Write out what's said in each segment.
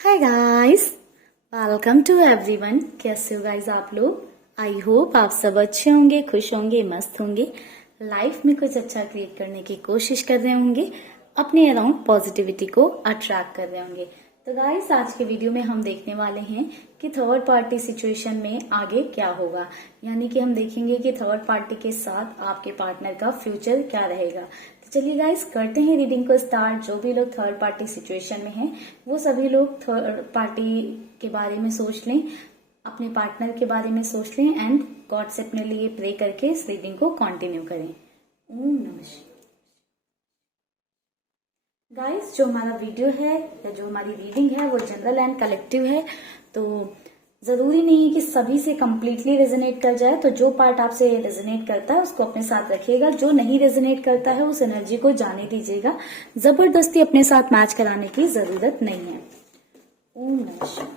Hi guys, welcome to everyone. कैसे हो guys आप लोग? आई होप आप सब अच्छे होंगे, खुश होंगे, मस्त होंगे, लाइफ में कुछ अच्छा क्रिएट करने की कोशिश कर रहे होंगे, अपने अराउंड पॉजिटिविटी को अट्रैक्ट कर रहे होंगे। तो गाइस आज के वीडियो में हम देखने वाले हैं कि थर्ड पार्टी सिचुएशन में आगे क्या होगा, यानी कि हम देखेंगे कि थर्ड पार्टी के साथ आपके पार्टनर का फ्यूचर क्या रहेगा। तो चलिए गाइस करते हैं रीडिंग को स्टार्ट। जो भी लोग थर्ड पार्टी सिचुएशन में हैं वो सभी लोग थर्ड पार्टी के बारे में सोच लें, अपने पार्टनर के बारे में सोच लें एंड गॉड से अपने लिए प्रे करके इस रीडिंग को कंटिन्यू करें। ओम नमः शिवाय। गाइस जो हमारा वीडियो है या जो हमारी रीडिंग है वो जनरल एंड कलेक्टिव है, तो जरूरी नहीं है कि सभी से कंप्लीटली रेजोनेट कर जाए। तो जो पार्ट आपसे रेजोनेट करता है उसको अपने साथ रखिएगा, जो नहीं रेजोनेट करता है उस एनर्जी को जाने दीजिएगा। जबरदस्ती अपने साथ मैच कराने की जरूरत नहीं है। ओम नमः शिवाय।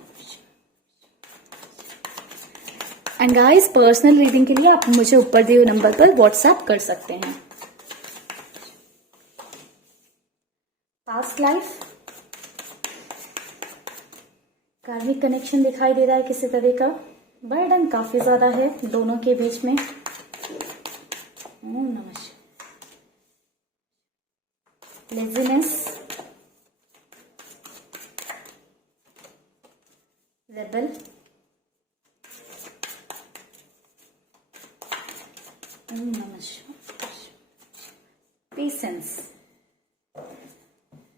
एंड गाइस पर्सनल रीडिंग के लिए आप मुझे ऊपर दिए हुए नंबर पर व्हाट्सएप कर सकते हैं। पास्ट लाइफ, कार्मिक कनेक्शन दिखाई दे रहा है किसी तरह का, बर्डन काफी ज्यादा है दोनों के बीच में। ओम नमः शिवाय। लेजीनेस, रेबल, ओम नमः शिवाय। पेशेंस,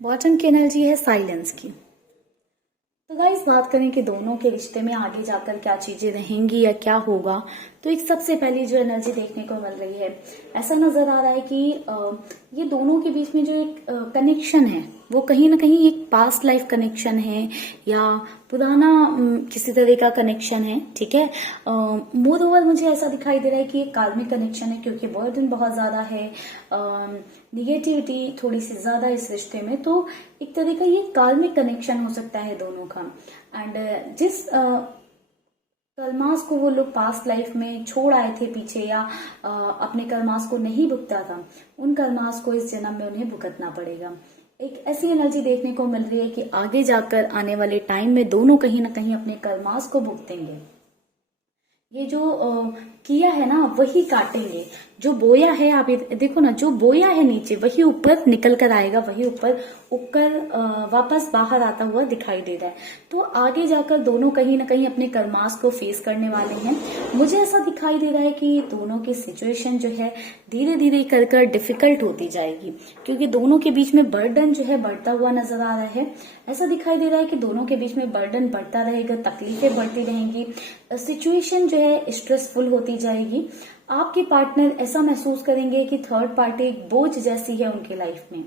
बॉटम की एनर्जी है साइलेंस की। तो गाइस बात करें कि दोनों के रिश्ते में आगे जाकर क्या चीजें रहेंगी या क्या होगा, तो एक सबसे पहली जो एनर्जी देखने को मिल रही है, ऐसा नजर आ रहा है कि ये दोनों के बीच में जो एक कनेक्शन है वो कहीं ना कहीं एक पास्ट लाइफ कनेक्शन है या पुराना किसी तरह का कनेक्शन है। ठीक है, मोर ओवर मुझे ऐसा दिखाई दे रहा है कि एक कार्मिक कनेक्शन है, क्योंकि बर्डन बहुत ज्यादा है, निगेटिविटी थोड़ी सी ज्यादा इस रिश्ते में। तो एक तरह का ये कार्मिक कनेक्शन हो सकता है दोनों का। एंड जिस कर्मास को वो लोग पास्ट लाइफ में छोड़ आए थे पीछे या अपने कर्मास को नहीं भुगता था, उन कर्मास को इस जन्म में उन्हें भुगतना पड़ेगा। एक ऐसी एनर्जी देखने को मिल रही है कि आगे जाकर आने वाले टाइम में दोनों कहीं ना कहीं अपने कर्मास को भुगतेंगे। ये जो किया है ना वही काटेंगे, जो बोया है आप ये देखो ना, जो बोया है नीचे वही ऊपर निकल कर आएगा, वही ऊपर उगकर वापस बाहर आता हुआ दिखाई दे रहा है। तो आगे जाकर दोनों कहीं ना कहीं अपने कर्मास को फेस करने वाले हैं। मुझे ऐसा दिखाई दे रहा है कि दोनों की सिचुएशन जो है धीरे धीरे कर डिफिकल्ट होती जाएगी, क्योंकि दोनों के बीच में बर्डन जो है बढ़ता हुआ नजर आ रहा है। ऐसा दिखाई दे रहा है कि दोनों के बीच में बर्डन बढ़ता रहेगा, तकलीफें बढ़ती रहेंगी, सिचुएशन जो है स्ट्रेसफुल होती जाएगी। आपके पार्टनर ऐसा महसूस करेंगे कि थर्ड पार्टी एक बोझ जैसी है उनकी लाइफ में,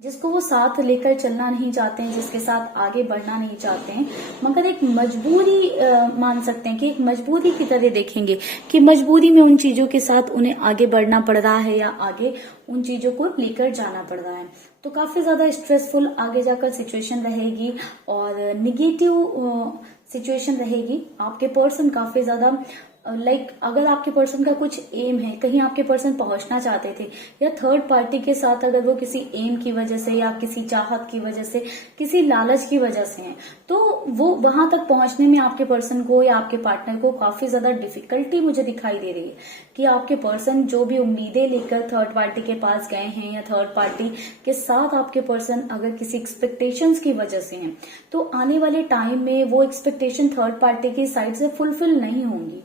जिसको वो साथ लेकर चलना नहीं चाहते हैं, जिसके साथ आगे बढ़ना नहीं चाहते हैं, मगर एक मजबूरी मान सकते हैं कि एक मजबूरी की तरह देखेंगे कि मजबूरी में उन चीजों के साथ उन्हें आगे बढ़ना पड़ रहा है या आगे उन चीजों को लेकर जाना पड़ रहा है। तो काफी ज्यादा स्ट्रेसफुल आगे जाकर सिचुएशन रहेगी और निगेटिव सिचुएशन रहेगी। आपके पर्सन काफी ज्यादा अगर आपके पर्सन का कुछ एम है, कहीं आपके पर्सन पहुंचना चाहते थे या थर्ड पार्टी के साथ अगर वो किसी एम की वजह से या किसी चाहत की वजह से, किसी लालच की वजह से हैं, तो वो वहां तक पहुंचने में आपके पर्सन को या आपके पार्टनर को काफी ज्यादा डिफिकल्टी मुझे दिखाई दे रही है कि आपके पर्सन जो भी उम्मीदें लेकर थर्ड पार्टी के पास गए हैं या थर्ड पार्टी के साथ आपके पर्सन अगर किसी एक्सपेक्टेशंस की वजह से हैं, तो आने वाले टाइम में वो एक्सपेक्टेशन थर्ड पार्टी की साइड से फुलफिल नहीं होंगी,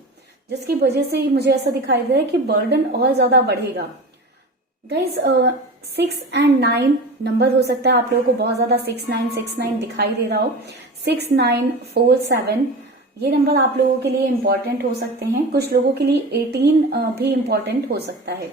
जिसकी वजह से मुझे ऐसा दिखाई दे रहा है कि बर्डन और ज्यादा बढ़ेगा। गाइज 6 and 9 नंबर हो सकता है आप लोगों को बहुत ज्यादा 6 9 दिखाई दे रहा हो। 6 9 4 7 ये नंबर आप लोगों के लिए इंपॉर्टेंट हो सकते हैं, कुछ लोगों के लिए 18 भी इंपॉर्टेंट हो सकता है।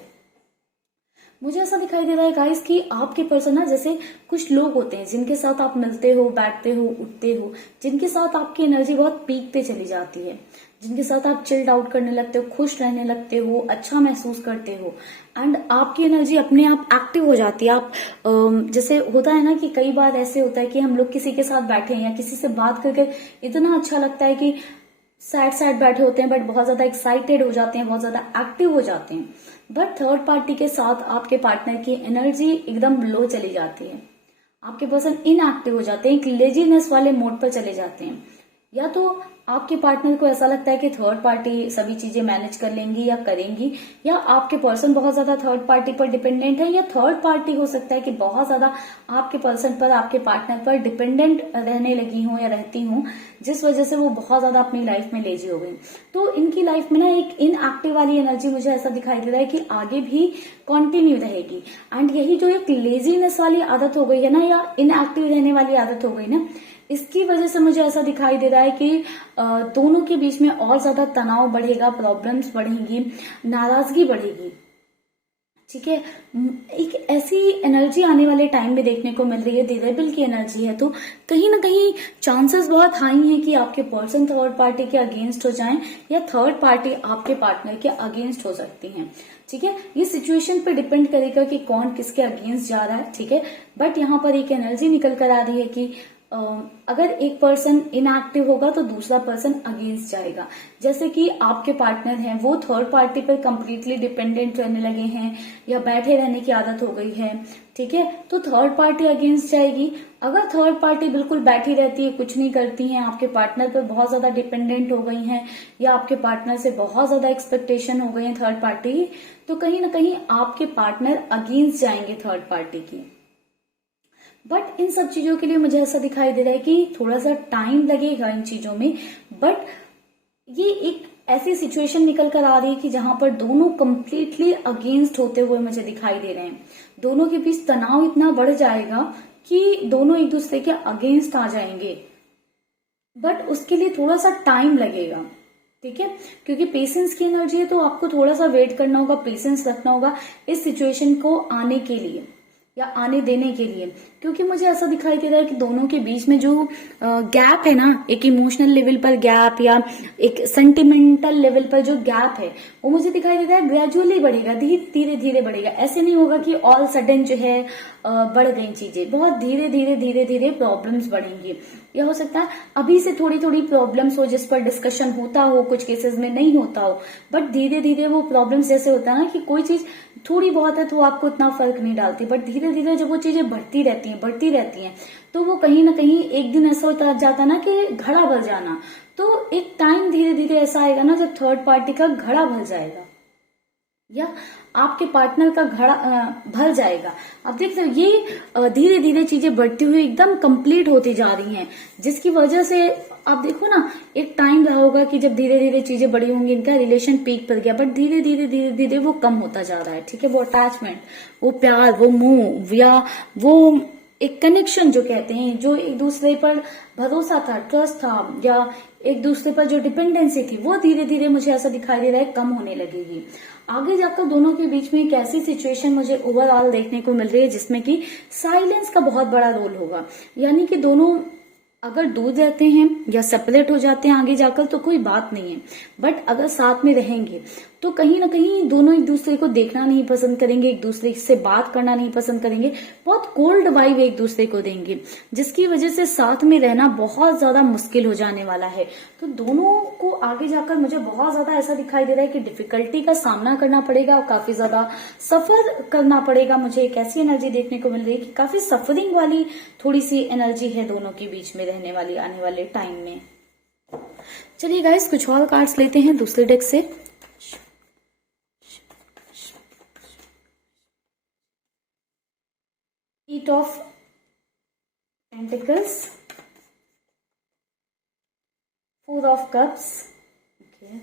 मुझे ऐसा दिखाई दे रहा है गाइस कि आपके पर्सन ना, जैसे कुछ लोग होते हैं जिनके साथ आप मिलते हो, बैठते हो, उठते हो, जिनके साथ आपकी एनर्जी बहुत पीक पे चली जाती है, जिनके साथ आप चिल्ड आउट करने लगते हो, खुश रहने लगते हो, अच्छा महसूस करते हो एंड आपकी एनर्जी अपने आप एक्टिव हो जाती है। आप जैसे होता है ना कि कई बार ऐसे होता है कि हम लोग किसी के साथ बैठे हैं या किसी से बात करके इतना अच्छा लगता है कि सैड सैड बैठे होते हैं बट बहुत ज्यादा एक्साइटेड हो जाते हैं, बहुत ज्यादा एक्टिव हो जाते हैं। बट थर्ड पार्टी के साथ आपके पार्टनर की एनर्जी एकदम लो चली जाती है। आपके पर्सन इनएक्टिव हो जाते हैं, एक लेजीनेस वाले मोड पर चले जाते हैं। या तो आपके पार्टनर को ऐसा लगता है कि थर्ड पार्टी सभी चीजें मैनेज कर लेंगी या करेंगी, या आपके पर्सन बहुत ज्यादा थर्ड पार्टी पर डिपेंडेंट है, या थर्ड पार्टी हो सकता है कि बहुत ज्यादा आपके पर्सन पर, आपके पार्टनर पर डिपेंडेंट रहने लगी हो या रहती हो, जिस वजह से वो बहुत ज्यादा अपनी लाइफ में लेजी हो गई। तो इनकी लाइफ में ना एक इनएक्टिव वाली एनर्जी मुझे ऐसा दिखाई दे रहा है कि आगे भी कंटिन्यू रहेगी। एंड यही जो एक लेजीनेस वाली आदत हो गई है ना, या इनएक्टिव रहने वाली आदत हो गई ना, इसकी वजह से मुझे ऐसा दिखाई दे रहा है कि दोनों के बीच में और ज्यादा तनाव बढ़ेगा, प्रॉब्लम्स बढ़ेंगी, नाराजगी बढ़ेगी। ठीक है, एक ऐसी एनर्जी आने वाले टाइम में देखने को मिल रही है, डिरेबल की एनर्जी है, तो कहीं ना कहीं चांसेस बहुत हाई हैं कि आपके पर्सन थर्ड पार्टी के अगेंस्ट हो जाएं, या थर्ड पार्टी आपके पार्टनर के अगेंस्ट हो सकती हैं। ठीक है, ये सिचुएशन पे डिपेंड करेगा कि कौन किसके अगेंस्ट जा रहा है। ठीक है, बट यहाँ पर एक एनर्जी निकल कर आ रही है कि अगर एक पर्सन इनएक्टिव होगा तो दूसरा पर्सन अगेंस्ट जाएगा। जैसे कि आपके पार्टनर हैं, वो थर्ड पार्टी पर कंप्लीटली डिपेंडेंट रहने लगे हैं, या बैठे रहने की आदत हो गई है। ठीक है, तो थर्ड पार्टी अगेंस्ट जाएगी। अगर थर्ड पार्टी बिल्कुल बैठी रहती है, कुछ नहीं करती हैं, आपके पार्टनर पर बहुत ज्यादा डिपेंडेंट हो गई हैं, या आपके पार्टनर से बहुत ज्यादा एक्सपेक्टेशन हो गई है थर्ड पार्टी, तो कहीं ना कहीं आपके पार्टनर अगेंस्ट जाएंगे थर्ड पार्टी की। बट इन सब चीजों के लिए मुझे ऐसा दिखाई दे रहा है कि थोड़ा सा टाइम लगेगा इन चीजों में। बट ये एक ऐसी सिचुएशन निकल कर आ रही है कि जहां पर दोनों कंप्लीटली अगेंस्ट होते हुए मुझे दिखाई दे रहे हैं। दोनों के बीच तनाव इतना बढ़ जाएगा कि दोनों एक दूसरे के अगेंस्ट आ जाएंगे, बट उसके लिए थोड़ा सा टाइम लगेगा। ठीक है, क्योंकि पेशेंस की एनर्जी है, तो आपको थोड़ा सा वेट करना होगा, पेशेंस रखना होगा इस सिचुएशन को आने के लिए या आने देने के लिए। क्योंकि मुझे ऐसा दिखाई दे रहा है कि दोनों के बीच में जो गैप है ना, एक इमोशनल लेवल पर गैप या एक सेंटिमेंटल लेवल पर जो गैप है, वो मुझे दिखाई दे रहा है ग्रेजुअली बढ़ेगा, धीरे धीरे बढ़ेगा। ऐसे नहीं होगा कि ऑल सडन जो है बढ़ गई चीजें, बहुत धीरे धीरे प्रॉब्लम्स बढ़ेंगी। या हो सकता है अभी से थोड़ी थोड़ी प्रॉब्लम्स हो जिस पर डिस्कशन होता हो, कुछ केसेस में नहीं होता हो, बट धीरे धीरे वो प्रॉब्लम्स जैसे होता है ना कि कोई चीज थोड़ी बहुत है तो आपको इतना फर्क नहीं डालती, बट धीरे धीरे जब वो चीजें बढ़ती रहती हैं तो वो कहीं ना कहीं एक दिन ऐसा होता जाता ना कि घड़ा भर जाना। तो एक टाइम धीरे धीरे ऐसा आएगा ना जब थर्ड पार्टी का घड़ा भर जाएगा या आपके पार्टनर का घड़ा भर जाएगा। अब देखते हो ये धीरे धीरे चीजें बढ़ती हुई एकदम कंप्लीट होती जा रही हैं, जिसकी वजह से आप देखो ना एक टाइम रहा होगा कि जब धीरे धीरे चीजें बड़ी होंगी, इनका रिलेशन पीक पर गया, बट धीरे धीरे वो कम होता जा रहा है। ठीक है, वो अटैचमेंट, वो प्यार, वो मोह या वो एक कनेक्शन जो कहते हैं, जो एक दूसरे पर भरोसा था, ट्रस्ट था, या एक दूसरे पर जो डिपेंडेंसी थी, वो धीरे धीरे मुझे ऐसा दिखाई दे रहा है कम होने लगेगी। आगे जाकर दोनों के बीच में एक ऐसी सिचुएशन मुझे ओवरऑल देखने को मिल रही है जिसमें कि साइलेंस का बहुत बड़ा रोल होगा। यानी कि दोनों अगर दूर रहते हैं या सेपरेट हो जाते हैं आगे जाकर तो कोई बात नहीं है, बट अगर साथ में रहेंगे तो कहीं ना कहीं दोनों एक दूसरे को देखना नहीं पसंद करेंगे, एक दूसरे से बात करना नहीं पसंद करेंगे, बहुत कोल्ड वाइब एक दूसरे को देंगे, जिसकी वजह से साथ में रहना बहुत ज्यादा मुश्किल हो जाने वाला है। तो दोनों को आगे जाकर मुझे बहुत ज्यादा ऐसा दिखाई दे रहा है कि डिफिकल्टी का सामना करना पड़ेगा और काफी ज्यादा सफर करना पड़ेगा। मुझे एक ऐसी एनर्जी देखने को मिल रही है कि काफी सफरिंग वाली थोड़ी सी एनर्जी है दोनों के बीच में रहने वाली आने वाले टाइम में। चलिए गाइस, कुछ और कार्ड्स लेते हैं दूसरे डेक से। Eight of Pentacles, Four of Cups, okay.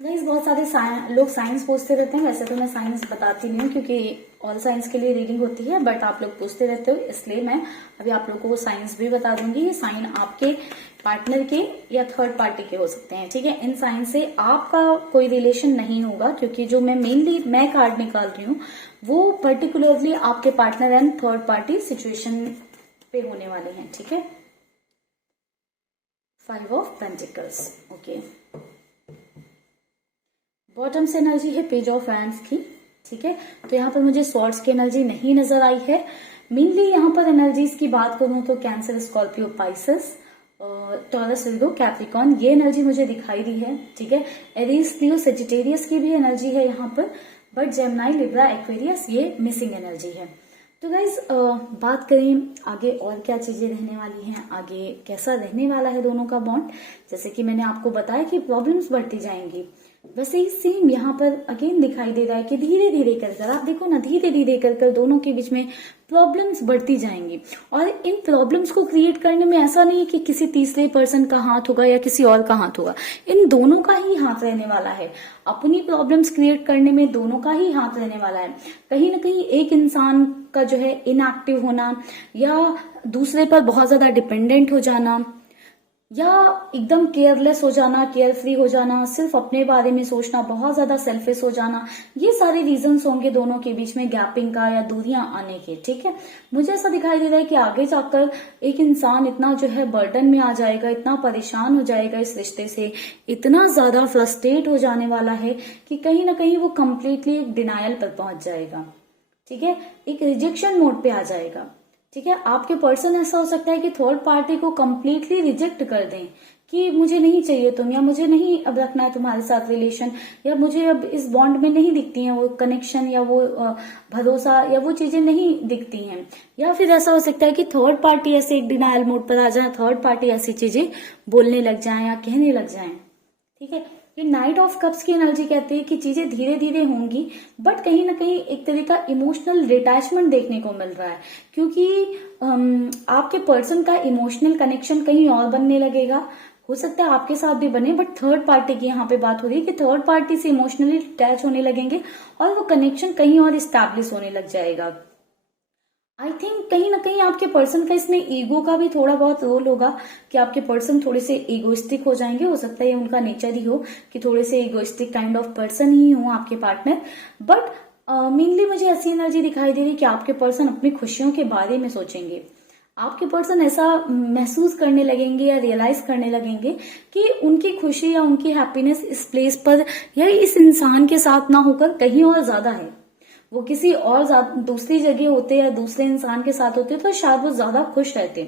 Guys, बहुत सारे लोग साइंस पूछते रहते हैं। वैसे तो मैं साइंस बताती नहीं हूँ क्योंकि ऑल साइंस के लिए रीडिंग होती है, बट आप लोग पूछते रहते हो इसलिए मैं अभी आप लोगों को वो साइंस भी बता दूंगी। ये साइन आपके पार्टनर के या थर्ड पार्टी के हो सकते हैं। ठीक है, इन साइन से आपका कोई रिलेशन नहीं होगा क्योंकि जो मैं कार्ड निकाल रही हूँ वो पर्टिकुलरली आपके partner and third party situation पे होने वाले हैं। ठीक है, 5 ऑफ पेंटिकल्स, ओके। बॉटम से एनर्जी है पेज ऑफ हैंड्स की। ठीक है, तो यहाँ पर मुझे स्वॉर्ड्स की एनर्जी नहीं नजर आई है। मेनली यहाँ पर एनर्जीज की बात करूं तो cancer, Scorpio, Pisces taurus, Virgo, Capricorn, ये एनर्जी मुझे दिखाई दी है। ठीक है, एरीज, लियो, सेजिटेरियस की भी एनर्जी है यहाँ पर, बट जेमिनी, लिब्रा, एक्वेरियस ये मिसिंग एनर्जी है। तो गाइज बात करें आगे और क्या चीजें रहने वाली हैं, आगे कैसा रहने वाला है दोनों का बॉन्ड। जैसे कि मैंने आपको बताया कि प्रॉब्लम्स बढ़ती जाएंगी, वैसे ही सेम यहाँ पर अगेन दिखाई दे रहा है कि धीरे धीरे कर आप देखो ना, धीरे धीरे कर दोनों के बीच में प्रॉब्लम्स बढ़ती जाएंगी। और इन प्रॉब्लम्स को क्रिएट करने में ऐसा नहीं है कि किसी तीसरे पर्सन का हाथ होगा या किसी और का हाथ होगा, इन दोनों का ही हाथ रहने वाला है। अपनी प्रॉब्लम्स क्रिएट करने में दोनों का ही हाथ रहने वाला है। कहीं ना कहीं एक इंसान का जो है इनएक्टिव होना, या दूसरे पर बहुत ज्यादा डिपेंडेंट हो जाना, या एकदम केयरलेस हो जाना, केयर फ्री हो जाना, सिर्फ अपने बारे में सोचना, बहुत ज्यादा सेल्फिश हो जाना, ये सारे रीजंस होंगे दोनों के बीच में गैपिंग का या दूरियां आने के। ठीक है, मुझे ऐसा दिखाई दे रहा है कि आगे जाकर एक इंसान इतना जो है बर्डन में आ जाएगा, इतना परेशान हो जाएगा इस रिश्ते से, इतना ज्यादा फ्रस्ट्रेट हो जाने वाला है कि कहीं ना कहीं वो कंप्लीटली एक डिनायल पर पहुंच जाएगा। ठीक है, एक रिजेक्शन मोड पे आ जाएगा। ठीक है, आपके पर्सन ऐसा हो सकता है कि थर्ड पार्टी को कंप्लीटली रिजेक्ट कर दें कि मुझे नहीं चाहिए तुम, या मुझे नहीं अब रखना है तुम्हारे साथ रिलेशन, या मुझे अब इस बॉन्ड में नहीं दिखती हैं वो कनेक्शन या वो भरोसा या वो चीजें नहीं दिखती हैं। या फिर ऐसा हो सकता है कि थर्ड पार्टी ऐसे एक डिनायल मोड पर आ जाए, थर्ड पार्टी ऐसी चीजें बोलने लग जाए या कहने लग जाए। ठीक है, ये नाइट ऑफ कप्स की एनर्जी कहती है कि चीजें धीरे धीरे होंगी, बट कहीं ना कहीं एक तरह का इमोशनल डिटैचमेंट देखने को मिल रहा है, क्योंकि आपके पर्सन का इमोशनल कनेक्शन कहीं और बनने लगेगा। हो सकता है आपके साथ भी बने, बट थर्ड पार्टी की यहाँ पे बात हो रही है कि थर्ड पार्टी से इमोशनली अटैच होने लगेंगे और वो कनेक्शन कहीं और स्टैब्लिश होने लग जाएगा। आई थिंक कहीं ना कहीं आपके पर्सन का इसमें ईगो का भी थोड़ा बहुत रोल होगा कि आपके पर्सन थोड़े से ईगोइस्टिक हो जाएंगे। हो सकता है ये उनका नेचर ही हो कि थोड़े से ईगोइस्टिक काइंड ऑफ पर्सन ही हो आपके पार्टनर। बट मेनली मुझे ऐसी एनर्जी दिखाई दे रही कि आपके पर्सन अपनी खुशियों के बारे में सोचेंगे। आपके पर्सन ऐसा महसूस करने लगेंगे या रियलाइज करने लगेंगे कि उनकी खुशी या उनकी हैप्पीनेस इस प्लेस पर या इस इंसान के साथ ना होकर कहीं और ज्यादा है। वो किसी और दूसरी जगह होते या दूसरे इंसान के साथ होते तो शायद वो ज्यादा खुश रहते।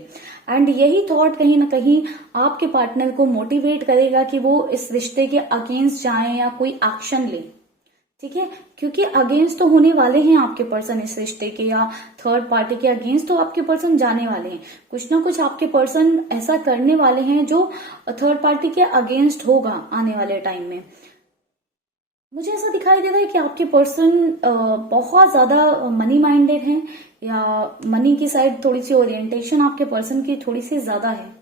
एंड यही थॉट कहीं ना कहीं आपके पार्टनर को मोटिवेट करेगा कि वो इस रिश्ते के अगेंस्ट जाए या कोई एक्शन ले। ठीक है, क्योंकि अगेंस्ट तो होने वाले हैं आपके पर्सन इस रिश्ते के, या थर्ड पार्टी के अगेंस्ट तो आपके पर्सन जाने वाले हैं। कुछ ना कुछ आपके पर्सन ऐसा करने वाले हैं जो थर्ड पार्टी के अगेंस्ट होगा आने वाले टाइम में। मुझे ऐसा दिखाई दे रहा है कि आपके पर्सन बहुत ज्यादा मनी माइंडेड हैं, या मनी की साइड थोड़ी सी ओरिएंटेशन आपके पर्सन की थोड़ी सी ज्यादा है।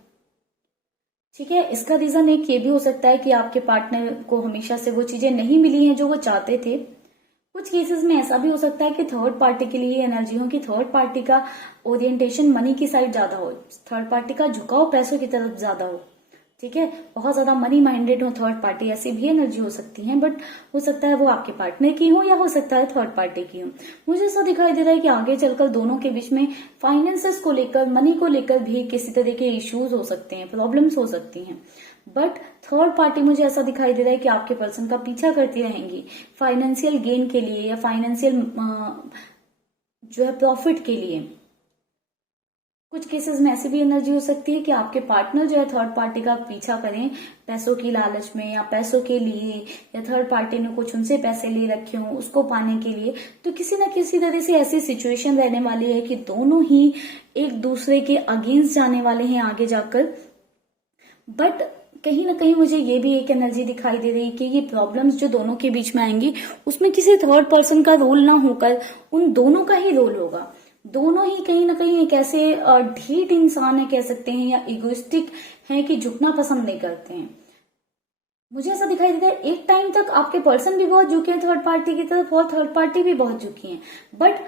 ठीक है, इसका रीजन एक ये भी हो सकता है कि आपके पार्टनर को हमेशा से वो चीजें नहीं मिली हैं जो वो चाहते थे। कुछ केसेस में ऐसा भी हो सकता है कि थर्ड पार्टी के लिए एनर्जी हो कि थर्ड पार्टी का ओरिएंटेशन मनी की साइड ज्यादा हो, थर्ड पार्टी का झुकाव पैसों की तरफ ज्यादा हो। ठीक है, बहुत ज्यादा मनी माइंडेड हो थर्ड पार्टी, ऐसी भी एनर्जी हो सकती है। बट हो सकता है वो आपके पार्टनर की हो या हो सकता है थर्ड पार्टी की हो। मुझे ऐसा दिखाई दे रहा है कि आगे चलकर दोनों के बीच में फाइनेंसेस को लेकर, मनी को लेकर भी किसी तरह के इश्यूज हो सकते हैं, प्रॉब्लम्स हो सकती हैं। बट थर्ड पार्टी मुझे ऐसा दिखाई दे रहा है कि आपके पर्सन का पीछा करती रहेंगी फाइनेंशियल गेन के लिए या फाइनेंशियल जो है प्रॉफिट के लिए। कुछ केसेस में ऐसी भी एनर्जी हो सकती है कि आपके पार्टनर जो है थर्ड पार्टी का पीछा करें पैसों की लालच में या पैसों के लिए, या थर्ड पार्टी ने कुछ उनसे पैसे ले रखे हो उसको पाने के लिए। तो किसी न किसी तरह से ऐसी सिचुएशन रहने वाली है कि दोनों ही एक दूसरे के अगेंस्ट जाने वाले हैं आगे जाकर। बट कहीं ना कहीं मुझे ये भी एक एनर्जी दिखाई दे रही है कि ये प्रॉब्लम्स जो दोनों के बीच में आएंगी उसमें किसी थर्ड पर्सन का रोल ना होकर उन दोनों का ही रोल होगा। दोनों ही कहीं ना कहीं एक ऐसे ढीठ इंसान है कह सकते हैं, या इगोइस्टिक हैं कि झुकना पसंद नहीं करते हैं। मुझे ऐसा दिखाई देता है एक टाइम तक आपके पर्सन भी बहुत झुके हैं थर्ड पार्टी की तरफ और थर्ड पार्टी भी बहुत झुकी है। बट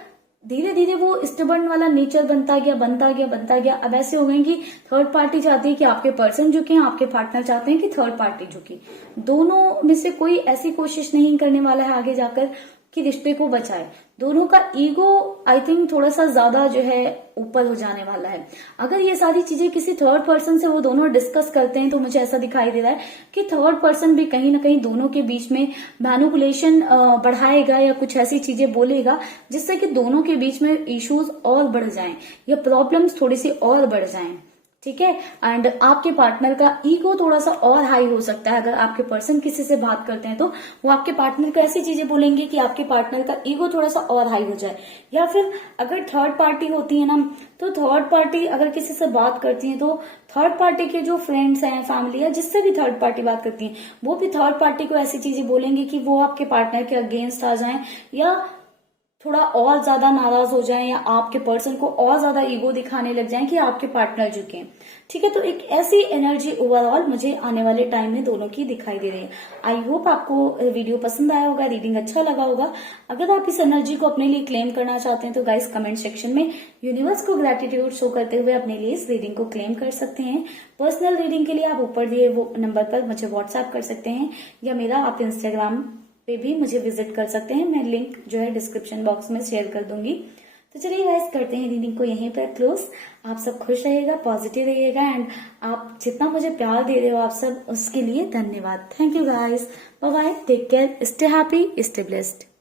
धीरे धीरे वो स्टबर्न वाला नेचर बनता गया। अब ऐसे हो गए कि थर्ड पार्टी चाहती है कि आपके पर्सन झुके हैं, आपके पार्टनर चाहते हैं कि थर्ड पार्टी झुके। दोनों में से कोई ऐसी कोशिश नहीं करने वाला है आगे जाकर कि रिश्ते को बचाए। दोनों का ईगो आई थिंक थोड़ा सा ज्यादा जो है ऊपर हो जाने वाला है। अगर ये सारी चीजें किसी थर्ड पर्सन से वो दोनों डिस्कस करते हैं तो मुझे ऐसा दिखाई दे रहा है कि थर्ड पर्सन भी कहीं ना कहीं दोनों के बीच में मैनिपुलेशन बढ़ाएगा या कुछ ऐसी चीजें बोलेगा जिससे कि दोनों के बीच में इश्यूज और बढ़ जाएं या प्रॉब्लम्स थोड़ी सी और बढ़ जाएं। ठीक है। एंड आपके पार्टनर का ईगो थोड़ा सा और हाई हो सकता है। अगर आपके पर्सन किसी से बात करते हैं तो वो आपके पार्टनर को ऐसी चीजें बोलेंगे कि आपके पार्टनर का ईगो थोड़ा सा और हाई हो जाए। या फिर अगर थर्ड पार्टी होती है ना, तो थर्ड पार्टी अगर किसी से बात करती है तो थर्ड पार्टी के जो फ्रेंड्स हैं, फैमिली या जिससे भी थर्ड पार्टी बात करती है, वो भी थर्ड पार्टी को ऐसी चीजें बोलेंगे कि वो आपके पार्टनर के अगेंस्ट आ जाएं या थोड़ा और ज्यादा नाराज हो जाएं या आपके पर्सन को और ज्यादा ईगो दिखाने लग जाएं कि आपके पार्टनर झुके। ठीक है, तो एक ऐसी एनर्जी ओवरऑल मुझे आने वाले टाइम में दोनों की दिखाई दे रही है। आई होप आपको वीडियो पसंद आया होगा, रीडिंग अच्छा लगा होगा। अगर आप इस एनर्जी को अपने लिए क्लेम करना चाहते हैं तो गाइस कमेंट सेक्शन में यूनिवर्स को ग्रेटिट्यूड शो करते हुए अपने लिए इस रीडिंग को क्लेम कर सकते हैं। पर्सनल रीडिंग के लिए आप ऊपर दिए वो नंबर पर मुझे व्हाट्सएप कर सकते हैं या मेरा आप इंस्टाग्राम पे भी मुझे विजिट कर सकते हैं। मैं लिंक जो है डिस्क्रिप्शन बॉक्स में शेयर कर दूंगी। तो चलिए गाइस करते हैं रीडिंग को यहीं पर क्लोज। आप सब खुश रहिएगा, पॉजिटिव रहिएगा एंड आप जितना मुझे प्यार दे रहे हो आप सब उसके लिए धन्यवाद। Thank you guys, bye bye, take care, stay happy, stay blessed.